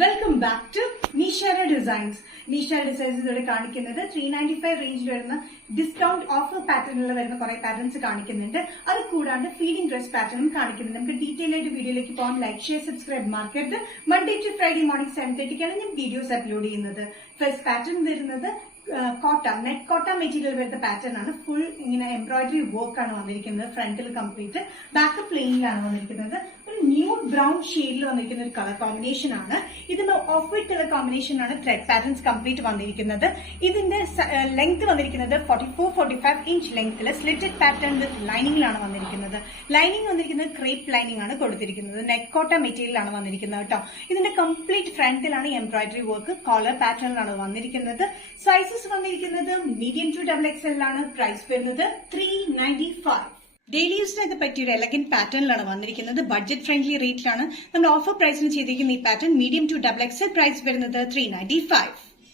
Welcome back to Nishara designs. Nishara designs ഇതോടെ കാണിക്കുന്നത് 395 റേഞ്ചിൽ വരുന്ന ഡിസ്കൗണ്ട് ഓഫർ പാറ്റേണിൽ വരുന്ന കുറെ പാറ്റേൺസ് കാണിക്കുന്നുണ്ട്. അത് കൂടാണ്ട് ഫീഡിംഗ് ഡ്രസ് പാറ്റേണും കാണിക്കുന്നുണ്ട്. നമുക്ക് ഡീറ്റെയിൽ ആയിട്ട് വീഡിയോയിലേക്ക് പോകാൻ ലൈക്ക് ഷെയർ സബ്സ്ക്രൈബ് മറക്കരുത്. മൺഡേ ടു ഫ്രൈഡേ മോർണിംഗ് 7:30 ഞാൻ വീഡിയോസ് അപ്ലോഡ് ചെയ്യുന്നത്. ഫസ്റ്റ് പാറ്റേൺ വരുന്നത് കോട്ട നെറ്റ് കോട്ട മെറ്റീരിയൽ വരുന്ന പാറ്റേൺ ആണ്. ഫുൾ ഇങ്ങനെ എംബ്രോയിഡറി വർക്ക് ആണ് വന്നിരിക്കുന്നത്. ഫ്രണ്ടിൽ കംപ്ലീറ്റ്, ബാക്ക് പ്ലെയിനിലാണ് വന്നിരിക്കുന്നത്. ഒരു ന്യൂ ബ്രൗൺ ഷെയ്ഡിൽ വന്നിരിക്കുന്ന ഒരു കളർ കോമ്പിനേഷൻ ആണ്. ഇതിന് ഓഫ് വൈറ്റ് കളർ കോമ്പിനേഷൻ ആണ്. ത്രെഡ് പാറ്റേൺസ് കംപ്ലീറ്റ് വന്നിരിക്കുന്നത്. ഇതിന്റെ ലെങ്ത് വന്നിരിക്കുന്നത് 44-45 ഇഞ്ച് ലെങ്ത്തിൽ സ്ലിറ്റഡ് പാറ്റേൺ വിത്ത് ലൈനിങ്ങിലാണ് വന്നിരിക്കുന്നത്. ലൈനിങ് വന്നിരിക്കുന്നത് ക്രേപ്പ് ലൈനിങ് ആണ് കൊടുത്തിരിക്കുന്നത്. നെറ്റ് കോട്ട മെറ്റീരിയലാണ് വന്നിരിക്കുന്നത് കേട്ടോ. ഇതിന്റെ കംപ്ലീറ്റ് ഫ്രണ്ടിലാണ് എംബ്രോയിഡറി വർക്ക്. കോളർ പാറ്റേണിലാണ് വന്നിരിക്കുന്നത്. സൈസസ് വന്നിരിക്കുന്നത് മീഡിയം ടു XXL ആണ്. പ്രൈസ് വരുന്നത് 395. ഡെയിലി യൂസിനൊക്കെ പറ്റിയ ഒരു എലഗന്റ് പാറ്റേണിലാണ് വന്നിരിക്കുന്നത്. ബഡ്ജറ്റ് ഫ്രണ്ട്ലി റേറ്റിലാണ് നമ്മൾ ഓഫർ പ്രൈസിന് ചെയ്തിരിക്കുന്ന ഈ pattern. Medium to XXL price വരുന്നത് 395.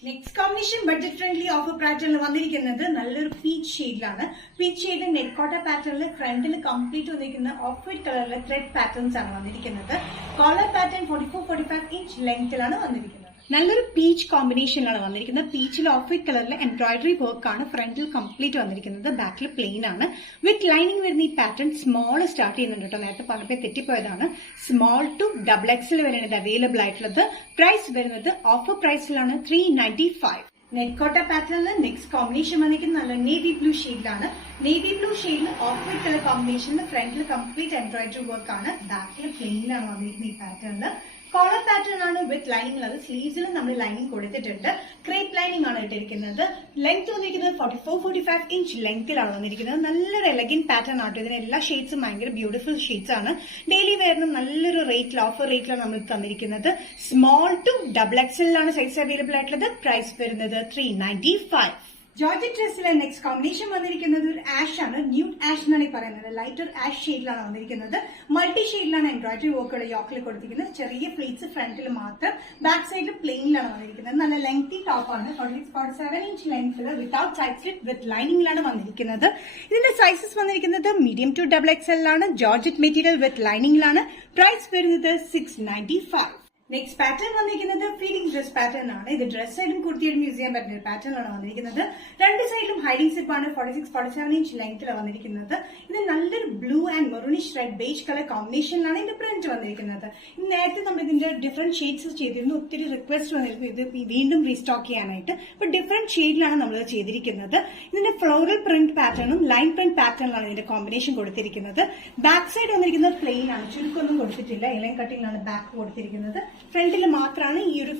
Next combination budget friendly offer പാറ്റേണിൽ വന്നിരിക്കുന്നത് നല്ലൊരു പീച്ച് ഷെയ്ഡിലാണ്. പീച്ച് ഷെയ്ഡിൽ നെറ്റ് കോട്ട പാറ്റേണിൽ ഫ്രണ്ടിൽ കംപ്ലീറ്റ് വന്നിരിക്കുന്ന ഓഫ് വൈറ്റ് കളറിലെ ത്രെഡ് പാറ്റേൺസ് ആണ് വന്നിരിക്കുന്നത്. കോളർ പാറ്റേൺ 44-45 ഇഞ്ച് ലെങ്ത്തിലാണ് വന്നിരിക്കുന്നത്. നല്ലൊരു പീച്ച് കോമ്പിനേഷനിലാണ് വന്നിരിക്കുന്നത്. പീച്ചിൽ ഓഫ് വൈറ്റ് കളറിലെ എംബ്രോയിഡറി വർക്ക് ആണ് ഫ്രണ്ടിൽ കംപ്ലീറ്റ് വന്നിരിക്കുന്നത്. ബാക്കിൽ പ്ലെയിൻ ആണ്. വിത്ത് ലൈനിങ് വരുന്ന ഈ പാറ്റേൺ സ്മോൾ സ്റ്റാർട്ട് ചെയ്യുന്നുണ്ട് കേട്ടോ. നേരത്തെ പറഞ്ഞപ്പോൾ തെറ്റിപ്പോയതാണ്. സ്മോൾ ടു XXL വരെയാണ് ഇത് അവൈലബിൾ ആയിട്ടുള്ളത്. പ്രൈസ് വരുന്നത് ഓഫർ പ്രൈസിലാണ് 395. നെറ്റ് കോട്ട പാറ്റേണിൽ നെക്സ്റ്റ് കോമ്പിനേഷൻ വന്നിരിക്കുന്നത് നല്ല നേവി ബ്ലൂ ഷെയ്ഡിലാണ്. നേവി ബ്ലൂ ഷെയ്ഡിൽ ഓഫ് വൈറ്റ് കളർ കോമ്പിനേഷനിൽ ഫ്രണ്ടിൽ കംപ്ലീറ്റ് എംബ്രോയിഡറി വർക്ക് ആണ്. ബാക്കിൽ പ്ലെയിനിലാണ് വന്നിരിക്കുന്നത് ഈ പാറ്റേണിൽ. കോളർ പാറ്റേൺ ആണ് വിത്ത് ലൈനിങ് ഉള്ളത്. സ്ലീവ്സിലും നമ്മൾ ലൈനിങ് കൊടുത്തിട്ടുണ്ട്. ക്രേപ്പ് ലൈനിങ് ആണ് ഇട്ടിരിക്കുന്നത്. ലെങ്ത് വന്നിരിക്കുന്നത് 44-45 ഇഞ്ച് ലെങ്ത്തിലാണ് വന്നിരിക്കുന്നത്. നല്ലൊരു എലഗന്റ് പാറ്റേൺ ആട്ടോ. ഇതിന് എല്ലാ ഷെയ്ഡ്സും ഭയങ്കര ബ്യൂട്ടിഫുൾ ഷെയ്ഡ്സ് ആണ്. ഡെയിലി വെയറിന് നല്ലൊരു റേറ്റിൽ ഓഫർ റേറ്റിലാണ് നമ്മൾ തന്നിരിക്കുന്നത്. സ്മോൾ ടു XXL ആണ് സൈസ് അവൈലബിൾ ആയിട്ടുള്ളത്. പ്രൈസ് വരുന്നത് 395. ജോർജറ്റ് ഡ്രസ്സിലെ നെക്സ്റ്റ് കോമ്പിനേഷൻ വന്നിരിക്കുന്നത് ഒരു ആഷ് ആണ്. ന്യൂ ആഷ് എന്നാണ് ഈ പറയുന്നത്. ലൈറ്റർ ആഷ് ഷെയ്ഡിലാണ് വന്നിരിക്കുന്നത്. മൾട്ടി ഷെയ്ഡിലാണ് എംബ്രോയിഡറി വർക്കുകൾ യോക്കിൽ കൊടുത്തിരിക്കുന്നത്. ചെറിയ ഫ്ലീറ്റ്സ് ഫ്രണ്ടിൽ മാത്രം. ബാക്ക് സൈഡിൽ പ്ലെയിനിലാണ് വന്നിരിക്കുന്നത്. നല്ല ലെങ്തി ടോപ്പാണ്. 47 ഇഞ്ച് ലെങ്ത്തിൽ വിത്തൌട്ട് സൈഡ് സ്ലിറ്റ് വിത്ത് ലൈനിങ്ങിലാണ് വന്നിരിക്കുന്നത്. ഇതിന്റെ സൈസസ് വന്നിരിക്കുന്നത് മീഡിയം ടു XXL ആണ്. ജോർജറ്റ് മെറ്റീരിയൽ വിത്ത് ലൈനിങ്ങിലാണ്. പ്രൈസ് വരുന്നത് 695. നെക്സ്റ്റ് പാറ്റേൺ വന്നിരിക്കുന്നത് ഫീഡിംഗ് ഡ്രസ് പാറ്റേൺ ആണ്. ഇത് ഡ്രസ് സൈഡും കുർത്തിയായിട്ടും യൂസ് ചെയ്യാൻ പറ്റുന്ന ഒരു പാറ്റേൺ ആണ് വന്നിരിക്കുന്നത്. രണ്ട് സൈഡിലും ഹൈഡിംഗ് സിപ്പാണ്. 46-47 ഇഞ്ച് ലെങ്ത്തിലാണ് വന്നിരിക്കുന്നത്. ഇത് നല്ലൊരു blue and maroonish red beige colour കോമ്പിനേഷനിലാണ് ഇതിന്റെ പ്രിന്റ് വന്നിരിക്കുന്നത്. നേരത്തെ നമ്മൾ ഇതിന്റെ ഡിഫറെന്റ് ഷെയ്ഡ്സ് ചെയ്തിരുന്നു. ഒത്തിരി റിക്വസ്റ്റ് വന്നിരുന്നു ഇത് വീണ്ടും റീസ്റ്റോക്ക് ചെയ്യാനായിട്ട്. അപ്പൊ ഡിഫറെന്റ് ഷെയ്ഡിലാണ് നമ്മൾ ചെയ്തിരിക്കുന്നത്. ഇതിന്റെ ഫ്ലോറൽ പ്രിന്റ് പാറ്റേണും ലൈൻ പ്രിന്റ് പാറ്റേണിലാണ് ഇതിന്റെ കോമ്പിനേഷൻ കൊടുത്തിരിക്കുന്നത്. ബാക്ക് സൈഡ് വന്നിരിക്കുന്നത് പ്ലെയിൻ ആണ്. ചുരുക്കൊന്നും കൊടുത്തിട്ടില്ല. ഇലൈൻ കട്ടിങ്ങിലാണ് ബാക്ക് കൊടുത്തിരിക്കുന്നത്. ഫ്രണ്ടിൽ മാത്രമാണ് ഈ ഒരു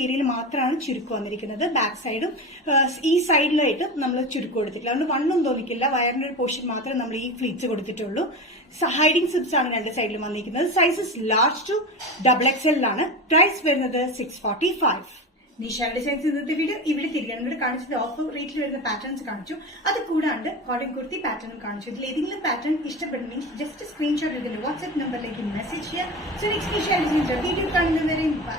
ഏരിയയിൽ മാത്രമാണ് ചുരുക്ക് വന്നിരിക്കുന്നത്. ബാക്ക് സൈഡും ഈ സൈഡിലായിട്ട് നമ്മൾ ചുരുക്ക് കൊടുത്തിട്ടില്ല. അതുകൊണ്ട് വണ്ണും തോന്നിക്കില്ല. വയറിന്റെ ഒരു പോർഷൻ മാത്രമേ നമ്മൾ ഈ ഫ്ലീറ്റ്സ് കൊടുത്തിട്ടുള്ളൂ. ഹൈഡിംഗ് സിപ്സ് ആണ് രണ്ട് സൈഡിലും വന്നിരിക്കുന്നത്. സൈസസ് ലാർജ് ടു XXL ആണ്. പ്രൈസ് വരുന്നത് 645. നിഷാര ഡിസൈൻസ് ഇന്നത്തെ വീഡിയോ ഇവിടെ തിരികെ ഇവിടെ കാണിച്ചത് ഓഫർ റേറ്റിൽ വരുന്ന പാറ്റേൺസ് കാണിച്ചു. അത് കൂടാണ്ട് കോട്ടൺ കുർത്തി പാറ്റേണും കാണിച്ചു. ഇതിൽ ഏതെങ്കിലും പാറ്റേൺ ഇഷ്ടപ്പെടുന്നെങ്കിൽ ജസ്റ്റ് സ്ക്രീൻഷോട്ട് ഇതിന്റെ വാട്സ്ആപ്പ് നമ്പറിലേക്ക് മെസ്സേജ് ചെയ്യാം. So next Nishara designs video കാണുന്നവരെയും ബൈ.